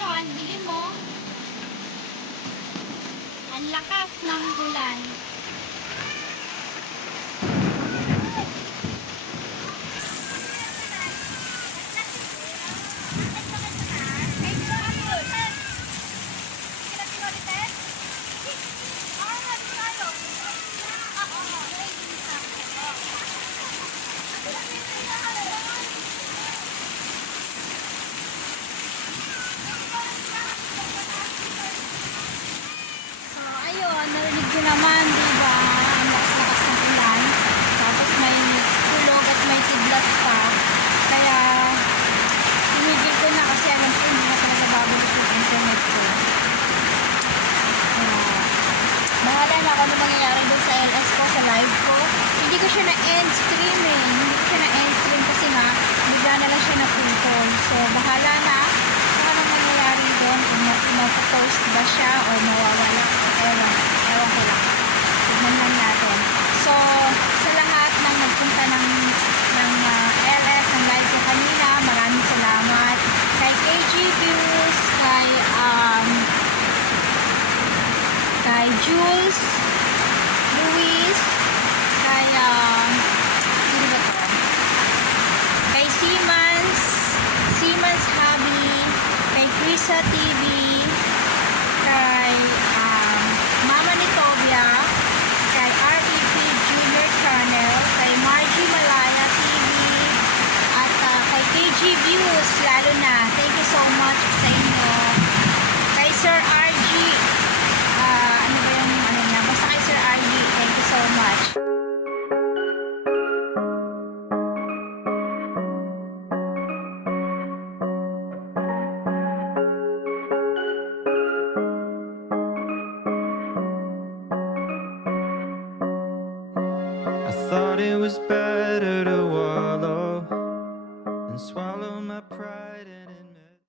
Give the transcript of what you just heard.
ngayon, bigyan mo. Ang lakas ng ulan. Narinig ko naman, diba? Ang lakas-lakas ng ulan. Tapos may kulog at may kidlat pa. Kaya, tinigil ko na kasi alam ko hindi na talaga babalik yung internet ko. Bahala na ako ano mangyayari doon sa LS ko, sa live ko. Hindi ko siya na-end stream eh. Hindi ko siya na-end stream kasi nga, bigla na lang siya naputol. So, bahala na kung anong mangyayari doon. Kung mapopost ba siya o mawawala. Ewan ko lang. Tignan lang natin. So, sa lahat ng nagpunta ng LS, ng live ko kanina, maraming salamat. Kay KG Views, kay Jules, Luis, kay, sino ba to? Kay Siemens Hobby, kay Krisa TV, kay, Mama ni Tobia, kay REP Junior Channel, kay Margie Malaya TV, at kay KG Views, lalo na. Thank you so much sa inyo. Kay Sir RG, ano ba yung ano niya? Basta kay Sir RG, thank you so much. I thought it was better to wallow and swallow my pride.